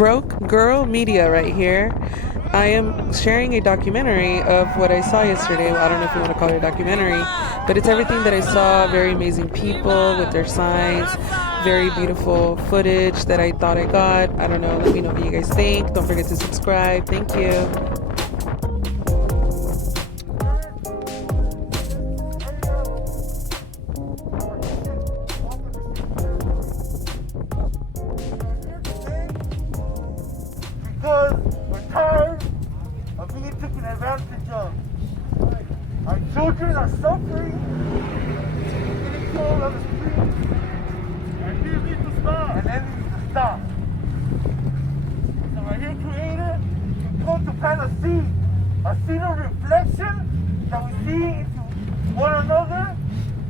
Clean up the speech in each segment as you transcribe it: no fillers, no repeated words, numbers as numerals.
Broke Girl Media right here. I am sharing a documentary of what I saw yesterday. Well, I don't know if you want to call it a documentary, but it's everything that I saw. Very amazing people with their signs. Very beautiful footage that I thought I got. I don't know. Let me know what you guys think. Don't forget to subscribe. Thank you. Because we're tired of being taken advantage of. Our children are suffering, getting killed on the streets, and these need to stop. And then needs to stop. So we're here, Creator, we come to plant a seed of reflection that we see into one another,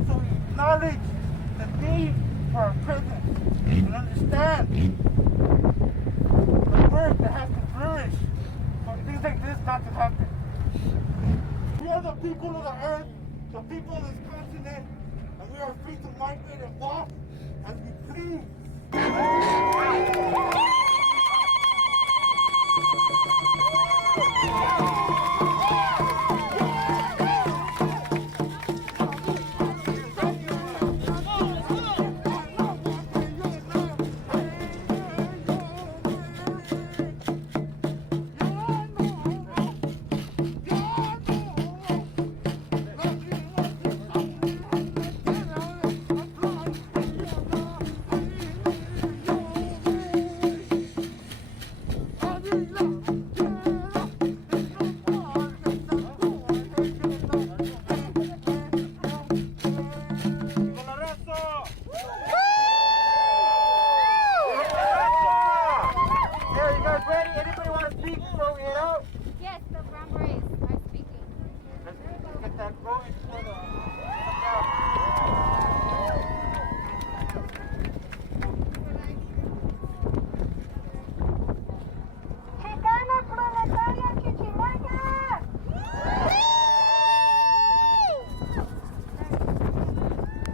so we acknowledge the need for our presence and understand that have to flourish for things like this not to happen. We are the people of the earth, the people of this continent, and we are free to migrate and walk as we please.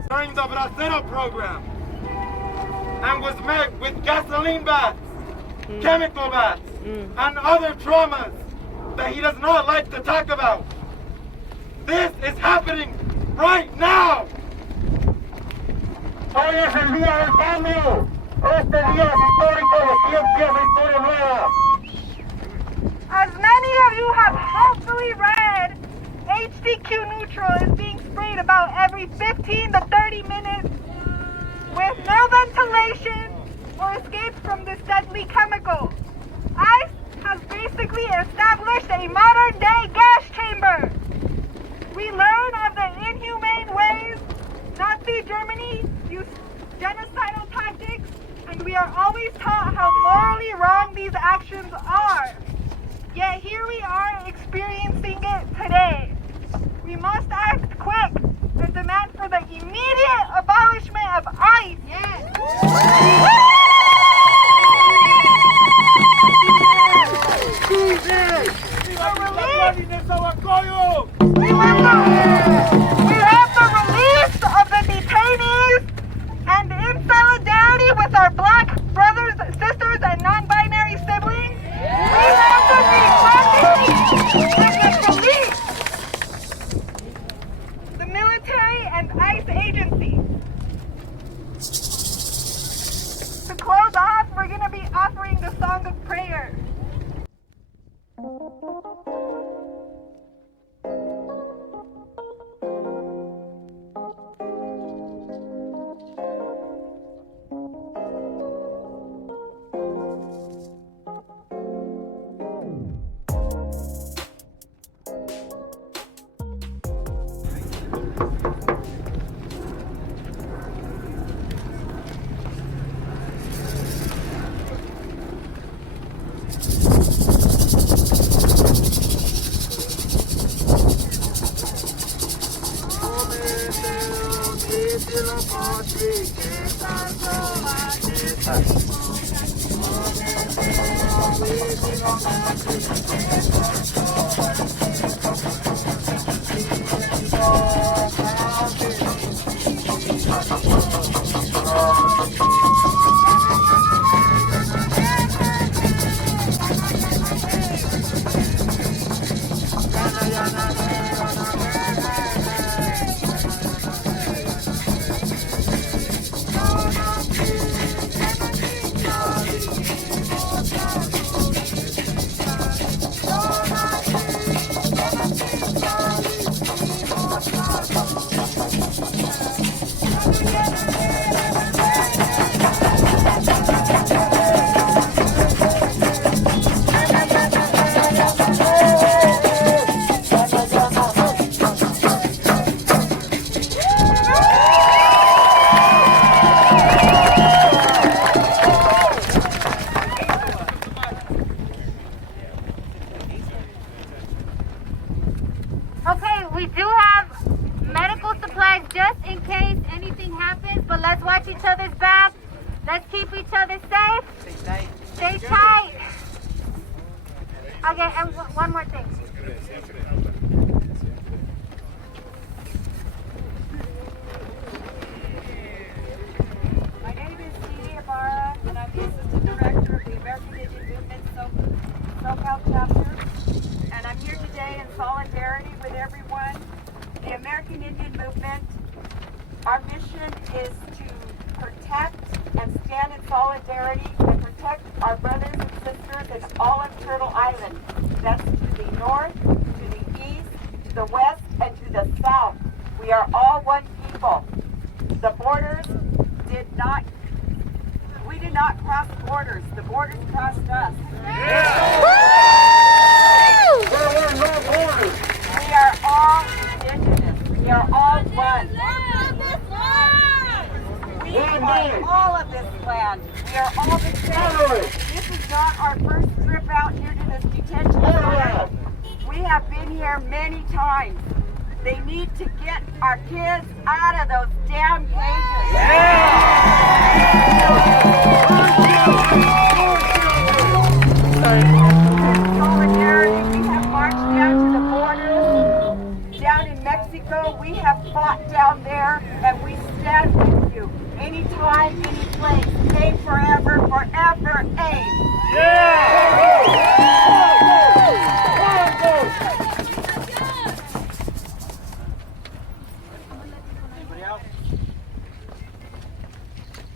During the Bracero program and was met with gasoline baths, chemical baths, and other traumas that he does not like to talk about. This is happening right now. Hoy es el día del cambio. Este día es histórico, aquí empieza historia nueva. As many of you have hopefully read, HDQ neutral is being sprayed about every 15 to 30 minutes with no ventilation or escape from this deadly chemical. ICE has basically established a modern-day gas chamber. We learn of the inhumane ways Nazi Germany used genocidal tactics, and we are always taught how morally wrong these actions are. Yet here we are experiencing it today. We must act quick and demand for the immediate abolishment of ICE. Yes. We want the release of the detainees, and in solidarity with our black brothers, sisters, and non-binary siblings, we have to be release the military and ICE agencies. To close off, we're going to be offering the song of prayer. tight. Okay, and one more thing. My name is Dee Ibarra, and I'm the Assistant Director of the American Indian Movement SoCal chapter. And I'm here today in solidarity with everyone. The American Indian Movement, our mission is to protect and stand in solidarity and protect our brothers and sisters in all of Turtle Island. That's to the north, to the east, to the west, and to the south. We are all one people. The borders we did not cross borders. The borders crossed us. We are all indigenous. We are all one. We are all of this land. We are all the same. This is not our first trip out here to this detention center. We have been here many times. They need to get our kids out of those damn cages. Solidarity, we have marched down to the border, down in Mexico. We have fought down there, and we stand with you. Anytime, any place. AIM forever, forever AIM.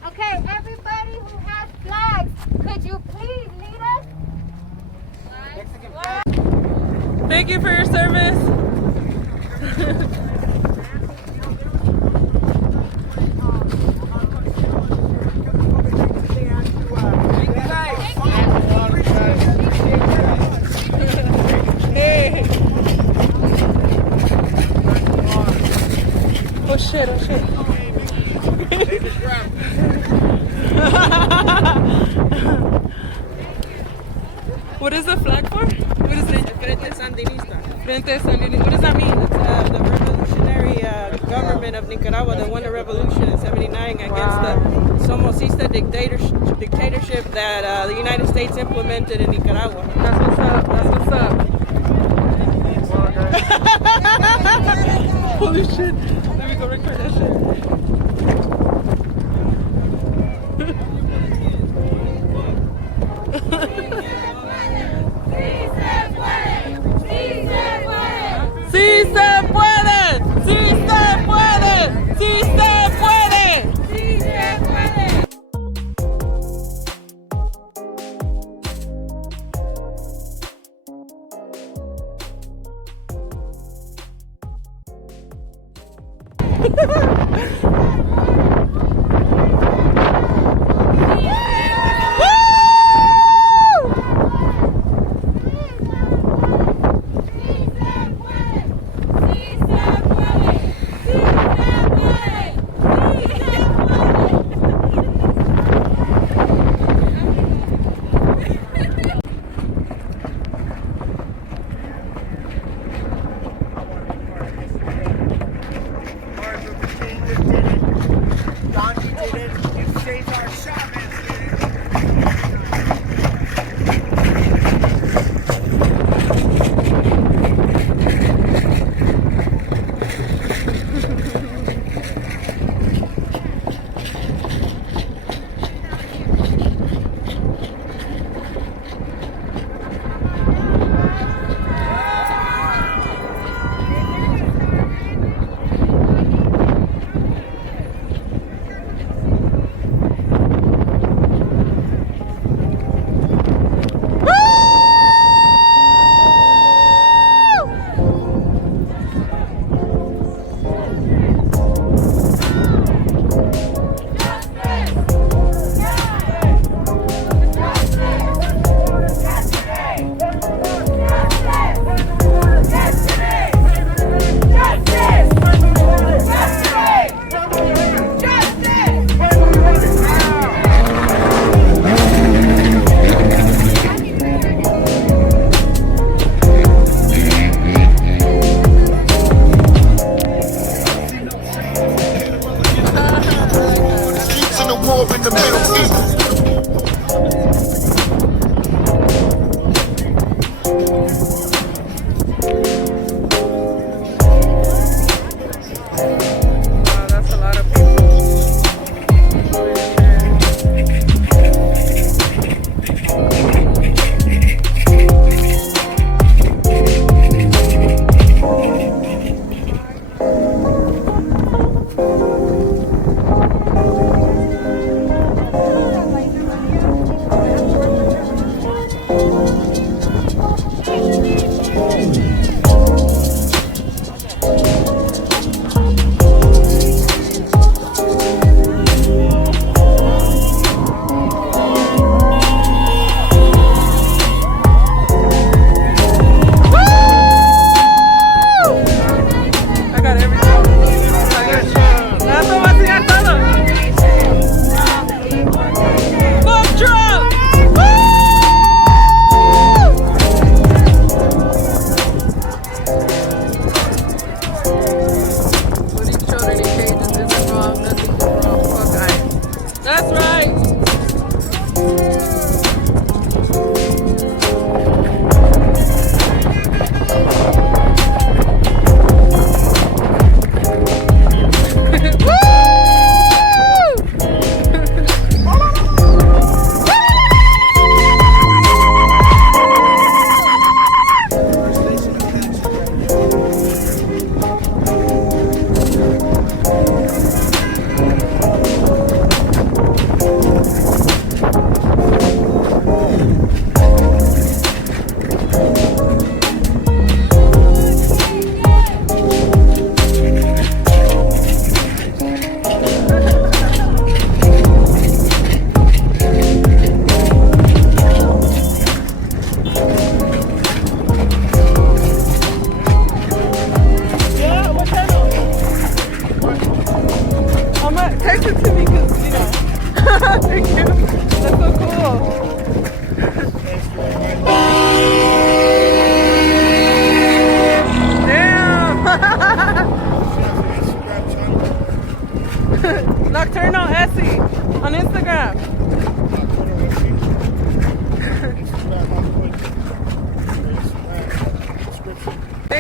Okay, everybody who has flags, could you please lead us? Thank you for your service. Hey. Oh shit, oh shit. What is the flag for? What is it? Frente Sandinista. Frente Sandinista. What does that mean? It's the revolutionary government of Nicaragua that won the revolution in '79 against the Somocista dictatorship that the United States implemented in Nicaragua. That's what's up. That's what's up. Holy shit. Let me go record that shit. ¡Sí se puede! ¡Sí se puede! ¡Sí se puede! ¡Sí se puede!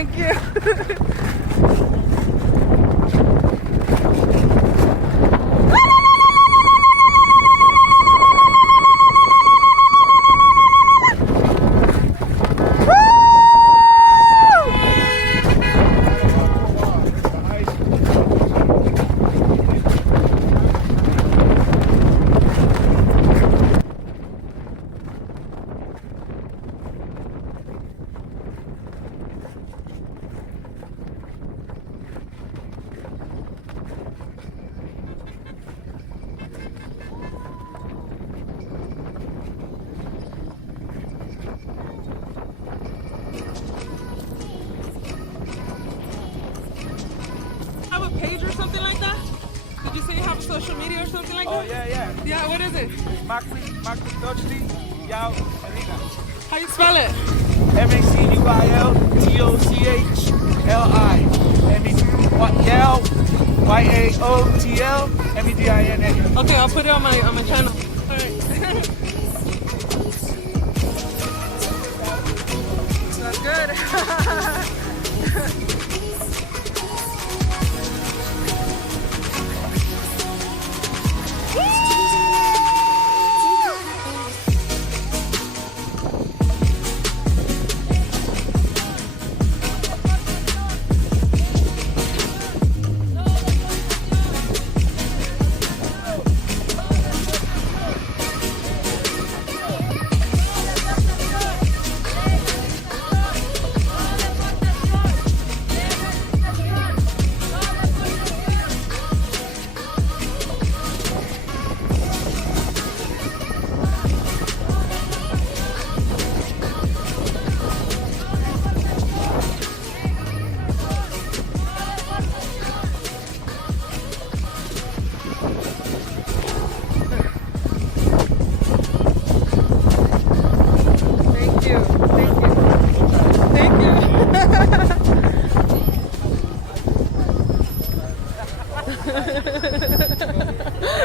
Thank you. Have a page or something like that? Did you say you have a social media or something like that? Oh, yeah. Yeah, what is it? Maxi Dochli, Yao, Alina. How you spell it? MACUILGOCHLI. Yao, YAOTL, MEDINA. Okay, I'll put it on my channel. All right. That's good.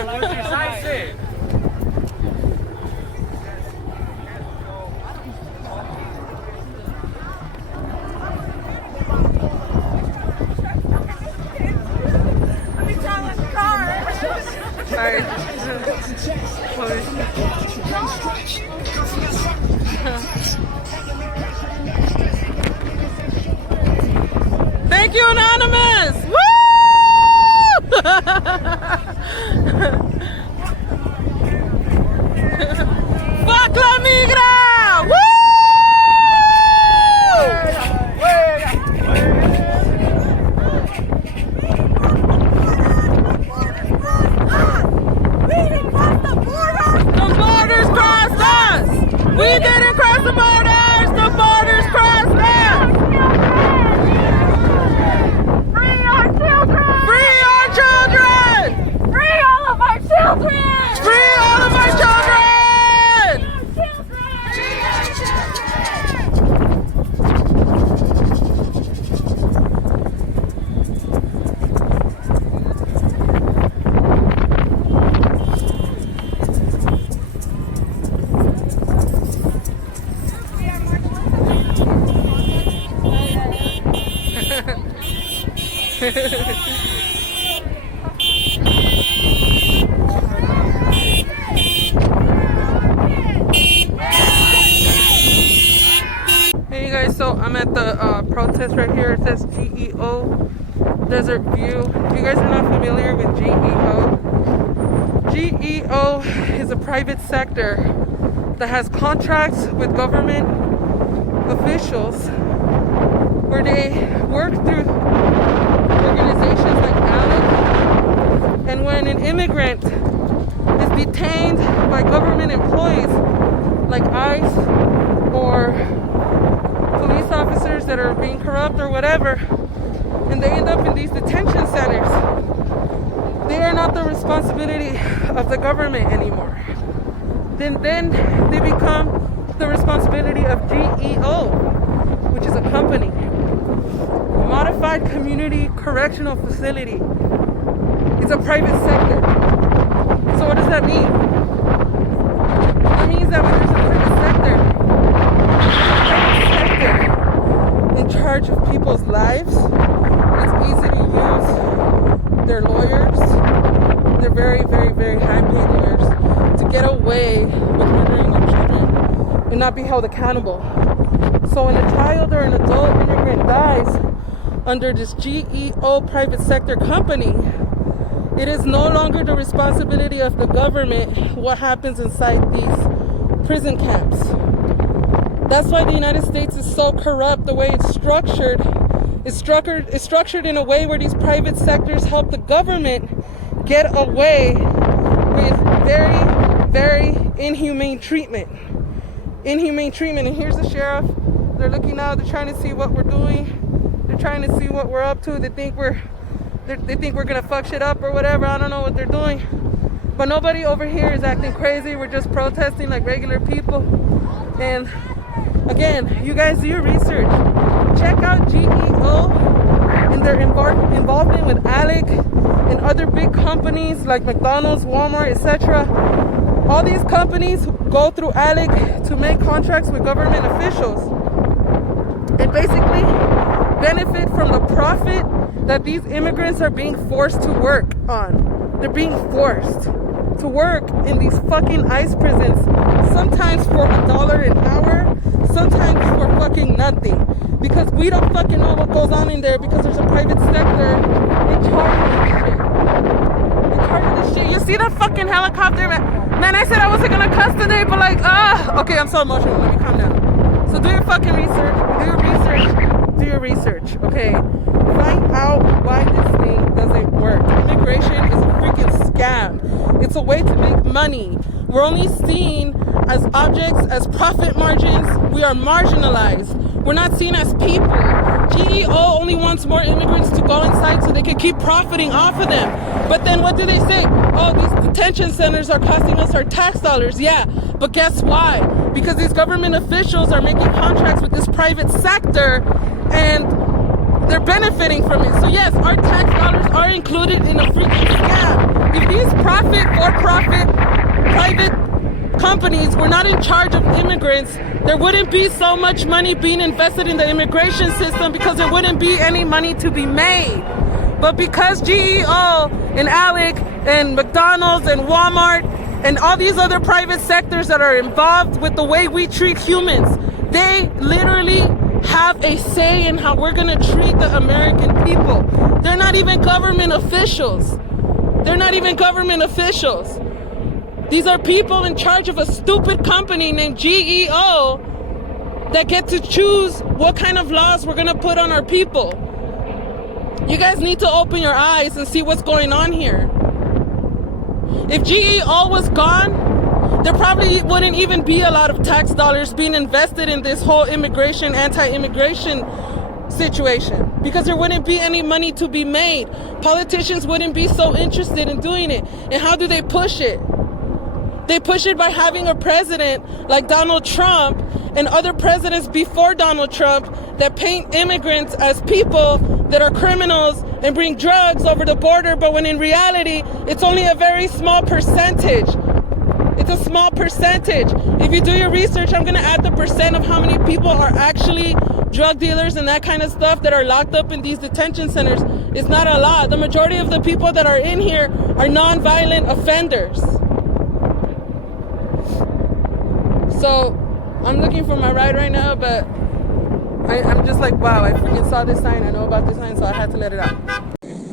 What's your sign say? Sorry. Thank you, Anonymous! Woo! Fuck la migra! Woo! The borders crossed us! We didn't cross the borders! The borders crossed us! Free our children! Free our children! Free all of our children! Free all of our children! Hey you guys, so I'm at the protest right here. It says GEO, Desert View. If you guys are not familiar with GEO is a private sector that has contracts with government officials where they work through organizations like ALEC. And when an immigrant is detained by government employees like ICE or police officers that are being corrupt or whatever, and they end up in these detention centers, they are not the responsibility of the government anymore. Then they become the responsibility of GEO, which is a company, a modified community correctional facility. It's a private sector. So what does that mean? That means that when there's a private sector in charge of people's and not be held accountable. So when a child or an adult immigrant dies under this GEO private sector company, it is no longer the responsibility of the government what happens inside these prison camps. That's why the United States is so corrupt the way it's structured. It's structured in a way where these private sectors help the government get away with very, very inhumane treatment. Inhumane treatment. And here's the sheriff. They're looking out. They're trying to see what we're doing. They're trying to see what we're up to. They think we're gonna fuck shit up or whatever. I don't know what they're doing. But nobody over here is acting crazy. We're just protesting like regular people. And again, you guys do your research. Check out GEO and their involvement with ALEC and other big companies like McDonald's, Walmart, etc. All these companies go through ALEC to make contracts with government officials and basically benefit from the profit that these immigrants are being forced to work on. They're being forced to work in these fucking ICE prisons, sometimes for $1 an hour, sometimes for fucking nothing. Because we don't fucking know what goes on in there because there's a private sector in charge of this shit. In charge of this shit. You see that fucking helicopter, man? Man, I said I wasn't gonna cuss today, but like, okay, I'm so emotional. Let me calm down. So do your fucking research. Do your research, okay? Find out why this thing doesn't work. Immigration is a freaking scam. It's a way to make money. We're only seen as objects, as profit margins. We are marginalized. We're not seen as people. GEO only wants more immigrants to go inside so they can keep profiting off of them. But then what do they say? Oh, these detention centers are costing us our tax dollars. Yeah, but guess why? Because these government officials are making contracts with this private sector and they're benefiting from it. So yes, our tax dollars are included in a freaking scam. If these for-profit private companies were not in charge of immigrants, there wouldn't be so much money being invested in the immigration system because there wouldn't be any money to be made. But because GEO and ALEC and McDonald's and Walmart and all these other private sectors that are involved with the way we treat humans, they literally have a say in how we're gonna treat the American people. They're not even government officials. They're not even government officials. These are people in charge of a stupid company named GEO that get to choose what kind of laws we're gonna put on our people. You guys need to open your eyes and see what's going on here. If GEO was gone, there probably wouldn't even be a lot of tax dollars being invested in this whole immigration, anti-immigration situation because there wouldn't be any money to be made. Politicians wouldn't be so interested in doing it. And how do they push it? They push it by having a president like Donald Trump and other presidents before Donald Trump that paint immigrants as people that are criminals and bring drugs over the border, but when in reality, it's only a very small percentage. It's a small percentage. If you do your research, I'm gonna add the percent of how many people are actually drug dealers and that kind of stuff that are locked up in these detention centers. It's not a lot. The majority of the people that are in here are non-violent offenders. So I'm looking for my ride right now, but I'm just like, wow, I freaking saw this sign. I know about this sign, so I had to let it out.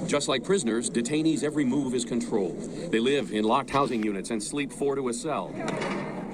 Just like prisoners, detainees' every move is controlled. They live in locked housing units and sleep 4 to a cell.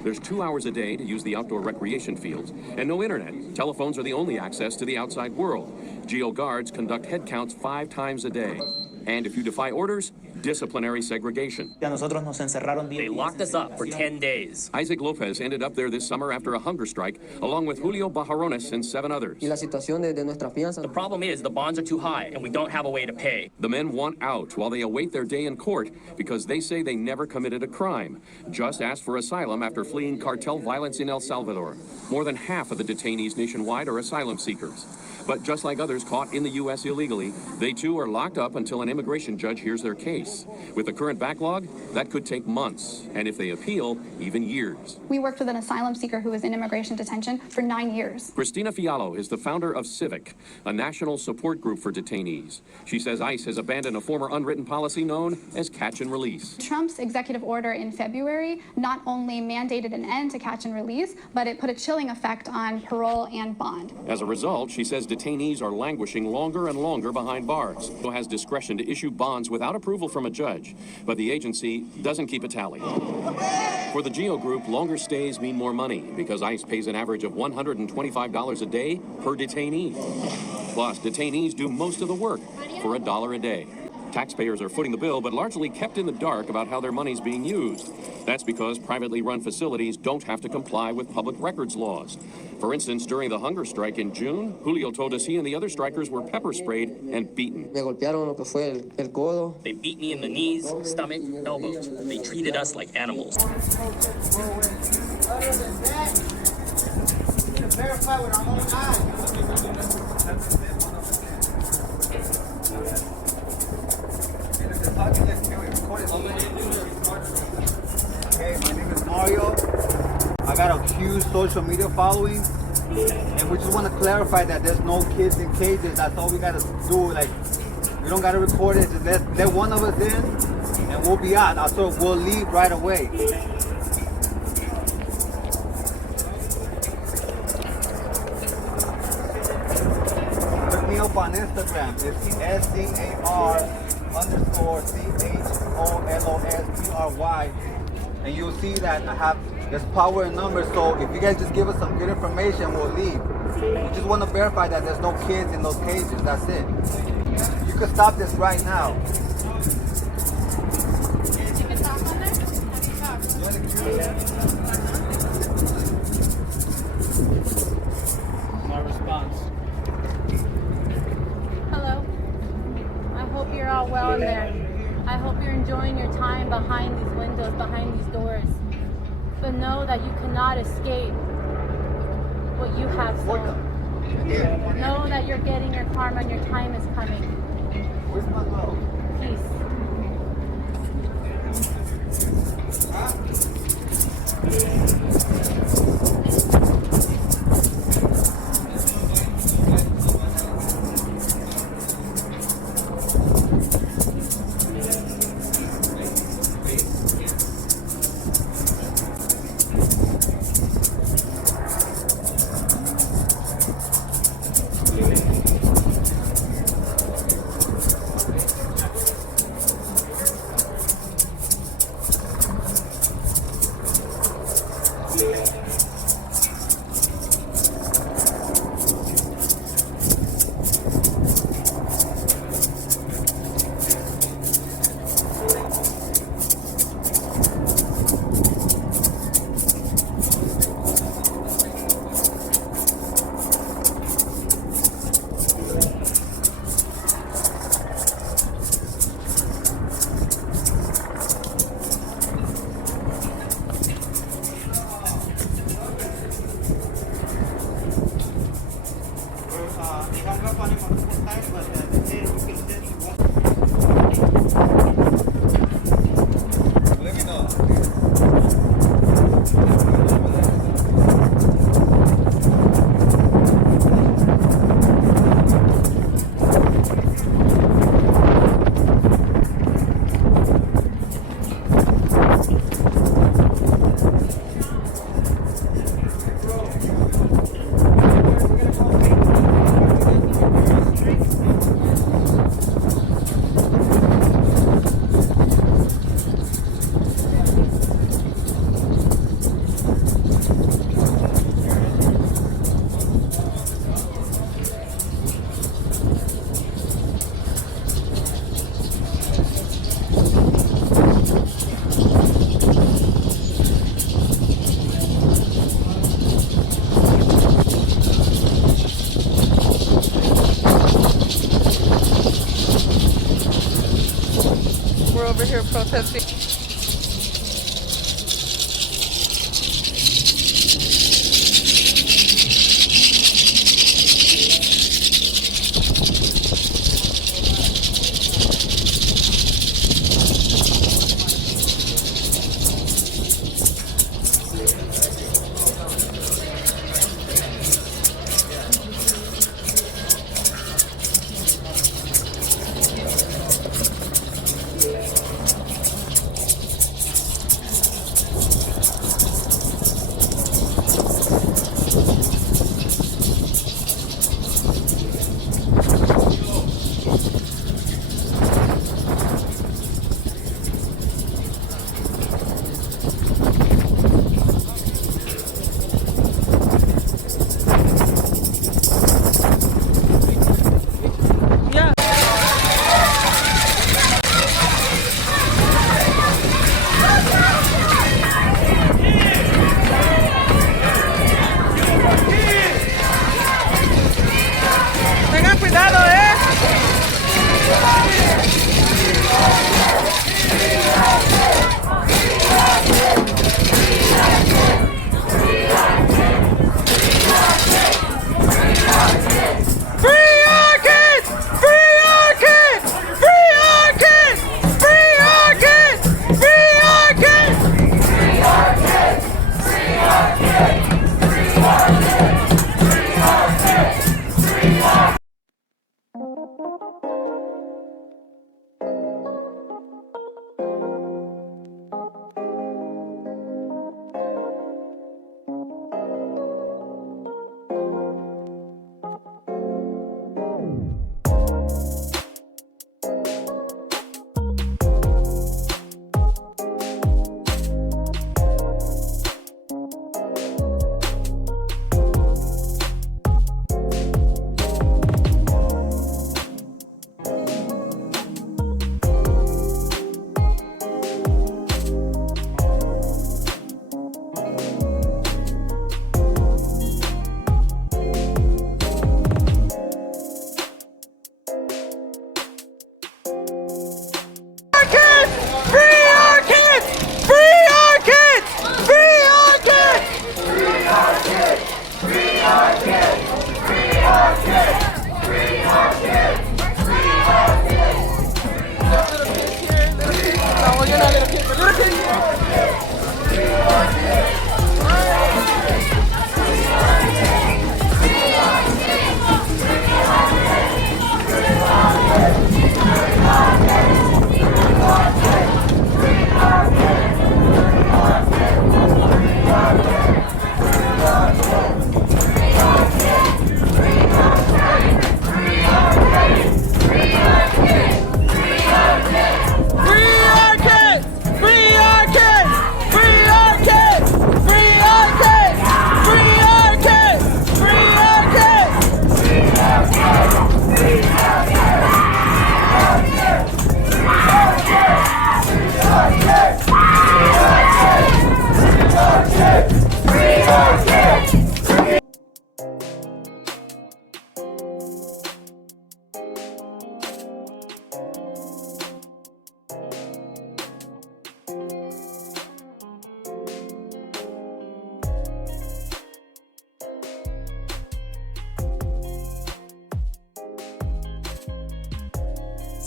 There's 2 hours a day to use the outdoor recreation fields, and no internet. Telephones are the only access to the outside world. GEO guards conduct head counts 5 times a day. And if you defy orders, disciplinary segregation. They locked us up for 10 days. Isaac Lopez ended up there this summer after a hunger strike, along with Julio Bajarones and 7 others. The problem is the bonds are too high, and we don't have a way to pay. The men want out while they await their day in court because they say they never committed a crime, just asked for asylum after fleeing cartel violence in El Salvador. More than half of the detainees nationwide are asylum seekers. But just like others caught in the U.S. illegally, they too are locked up until an immigration judge hears their case. With the current backlog, that could take months, and if they appeal, even years. We worked with an asylum seeker who was in immigration detention for 9 years. Christina Fiallo is the founder of Civic, a national support group for detainees. She says ICE has abandoned a former unwritten policy known as catch and release. Trump's executive order in February not only mandated an end to catch and release, but it put a chilling effect on parole and bond. As a result, she says detainees are languishing longer and longer behind bars. It has discretion to issue bonds without approval from a judge, but the agency doesn't keep a tally. For the GEO group, longer stays mean more money because ICE pays an average of $125 a day per detainee. Plus, detainees do most of the work for $1 a day. Taxpayers are footing the bill, but largely kept in the dark about how their money's being used. That's because privately run facilities don't have to comply with public records laws. For instance, during the hunger strike in June, Julio told us he and the other strikers were pepper sprayed and beaten. Me golpearon lo que fue el codo. They beat me in the knees, stomach, elbows. They treated us like animals. Verify with our own eyes. Hey, my name is Mario. I got a huge social media following, and we just want to clarify that there's no kids in cages. That's all we gotta do. Like, we don't gotta record it. Just let one of us in, and we'll be out. Also, we'll leave right away. Look me up on Instagram. It's SCAR_CHOLOSPRY, and you'll see that there's power in numbers. So if you guys just give us some good information, we'll leave. We just want to verify that there's no kids in those cages. That's it. You can stop this right now. My response. Hello. I hope you're all well in there. I hope you're enjoying your time behind these windows, behind these doors. But know that you cannot escape what you have sown. Know that you're getting your karma and your time is coming. Peace. We're over here protesting.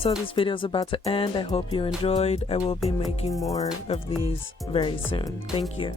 So this video is about to end. I hope you enjoyed. I will be making more of these very soon. Thank you.